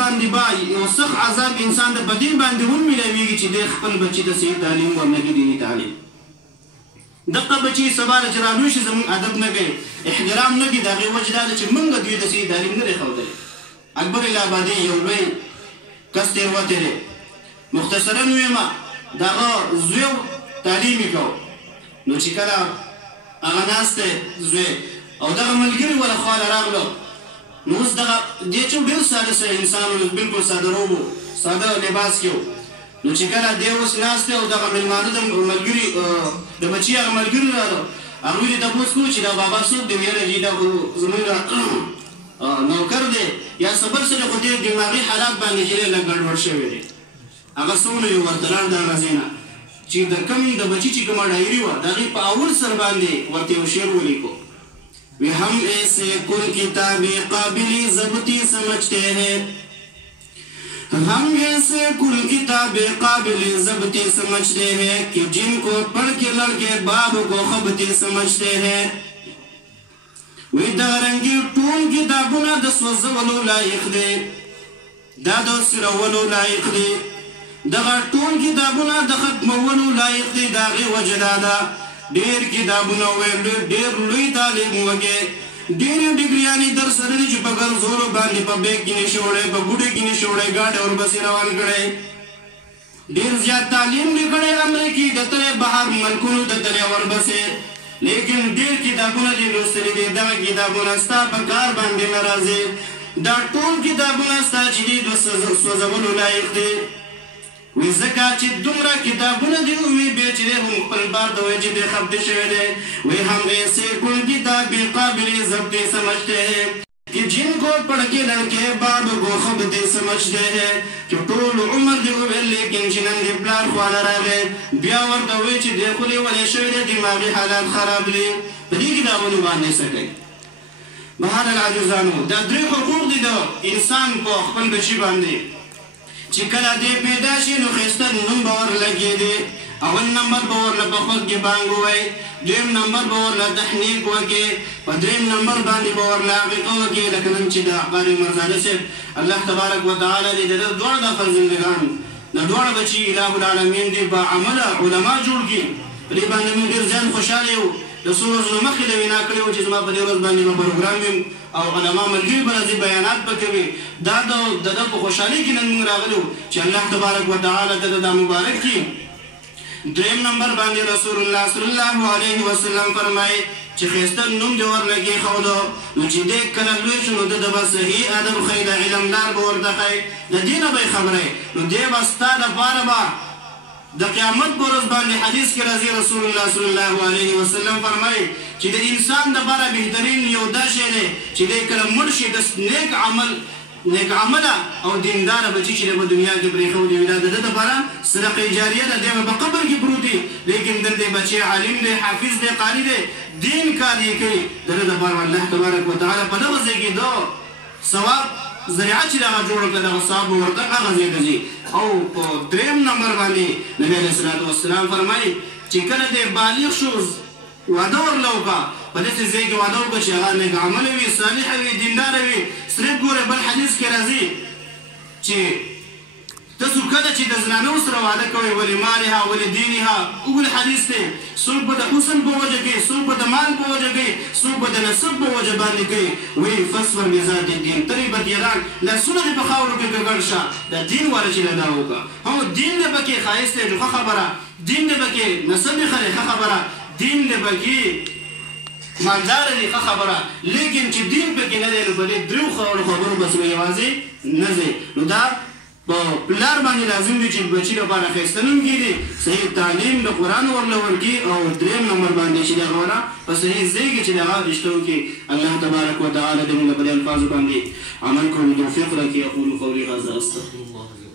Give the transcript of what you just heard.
باندې به یو سخت عذاب انسان ته په دې باندې ومېلاوېږي چې دی خپل بچي ته صحیح تعلیم ورنکړي دیني تعلیم دغه بچي سبا له چې رالوی شي زموږ ادب نه کوي احترام نه کوي د هغې وجه دا ده چې موږ دوی ته صحیح تعلیم نه دی ښودلی اکبر الهآبادي یو لوی کس تېروتی دی مختصرا ووایم د هغه زوی تعلیم یې کوو نو چې کله هغه ناست دی زوی او دغه ملګري وله خواله راغلو نو اوس دغه دې چې ډېر ساده سړی انسان و بلکل ساده روب و ساده لباس کې و نو چې کله دی اوس ناست دی او دغه مېلمانه د ملګري د بچي هغه ملګري راغلو هغوی دې تپوس کوو چې دا بابا څوک دی ویله چې دا زموږ نوکر دی یا صبر سره خو دې دماغي حالات باندې چې لږ ګډوډ شوی دی هغه څومره یو ورته لاړ د هغه ځای نه چې د کم د بچي چې کومه ډایري وه د هغې په اول سر باندې ورته یو شعر ولیکو وی ہم ایسے کل کتابی قابلی ضبطی سمجھتے ہیں ہم ایسے کل کتابی قابلی ضبطی سمجھتے ہیں کہ جن کو پڑھ کے لڑکے باب کو خبتی سمجھتے ہیں وی دارنگی ټول کتابونه د سوځولو لایق دی دا د سرولو لایق دی دغه ټول کتابونه د ختمولو لایق دی د هغې وجه دا ده ډېر کتابونه وویل ډېر لوی تعلیم وکړې ډېرې ډګریانې در سره دي چې په ګرځولو باندې په بیګ کې نشي وړی په بوډۍ کې نشي وړی ګاډی ورپسې روان کړی ډېر زیات تعلیم دې کړی امریکې د تلې بهر ملکونو د تلې ورپسې لیکن ډېر کتابونه دې لوستلي دي دغه کتابونه ستا په کار باندې نه راځي دا ټول کتابونه ستا چې دي د سوځولو لایق دي وی ځکه چې دومره کتابونه دي وی بیا چې دی هم خپل بار ته وایي چې دی خبطې شوی دی وی هم ایسے کل کتاب قابل ضبط سمجھتے ہیں کہ جن کو پڑھ کے لڑکے باب کو خبطې سمجھتے ہیں چې ټول عمر دی وویل لیکن چې نن دې پلار خواله راغی بیا ورته وایي چې دی خو دې ولې شوی دی دماغي حالات خراب دي په دې کتابونو باندې څه کوي بهرحال عزیزانو دا درې حقوق دي د انسان په خپل بچي باندې چې کله دې پیدا شي نو ښایسته نوم به ورلګېدې اول نمبر به ورله په خود کې بانګ ووایي دویم نمبر به ورله تحنیک وکړې په دریم نمبر باندې به ورله عقیقه وکړې لکه نن چې د قاري عمرزاده صاحب الله تبارک وتعالی دې د ده دواړه دا فرزندګان د دواړه بچي اله العالمین دې با عمله علما جوړ کړي په دې باندې موږ ډېر زیات خوشحاله یو د څو ورځو مخکې د وینا کړې وه چې زما په دې ورځ باندې به پروګرام وي او علما ملګري به راځي بیانات به کوي دا د ده په خوشحالۍ کې نن موږ راغلو چې الله تبارک وتعالی ته دا مبارک کړي دریم نمبر باندې رسول الله صلی الله علیه وسلم فرمایي چې ښایسته نوم دې ورلګېښودو نو چې دی کله لوی شو نو ده به صحیح ادب ښیي د علمدار به ورته ښیي د دې نه به یې خبروي نو دی به ستا دپاره به د قیامت په ورځ باندې حدیث کې راځي رسول الله صلی الله علیه وسلم فرمایي چې د انسان دپاره بهترین یو دا شی دی چې دی کله مړ شي د نیک عمله او دینداره بچي چې په دنیا کې پرېښودي وي دا د ده دپاره صدقه جاریه ده دی به په قبر کې پروت وي لیکن دلته بچی عالم دی حافظ دی قاري دی دین کار یې کوي د ده دپاره الله تبارک وتعالی په دغه ځای کې دا ثواب ذریعه چې دغه جوړه کړه دغه ثواب ورته هغه ځای ته ځي او په دریم نمبر باندې نبي علیه الصلاة والسلام فرمایي چې کله دی بالغ شو واده ورله وکړه په داسې ځای کې واده وکړه چې هغه نیک عمله وي صالحه وي دینداره وي صرف ګوره بل حدیث کې راځي چې تاسو کله چې د زنانو سره واده کوئ ولمالها ولدینها اوږد حدیث دی څوک به د حسن په وجه کوي څوک به د مال په وجه کوي څوک به د نسب په وجه باندې کوي وایي فاصبر بذات الدین تربت یداک لاسونه دې په خاورو کې ګډ شه د دین والا چې دا وکړه هو دین دې پکې ښایست دی ښه خبره دین دې پکې نسب یې ښه خبره دین دې پکې مالدار دی ښه خبره لیکن چې دین پکې نه دی نو په دې درېو خبرو بس یوازې نه ځي نو دا په پلار باندې لازم دی چې بچي لپاره ښایسته نوم کېږي صحیح تعلیم د قرآن ورله ورکړي او درېیم نمبر باندې چې دغه ونه په صحیح ځای کې چې دغه رشته وکړي الله تبارک وتعالی د موږ په دې الفاظو باندې عمل کولو توفیق راکړي اقول قولي هذا استغفر الله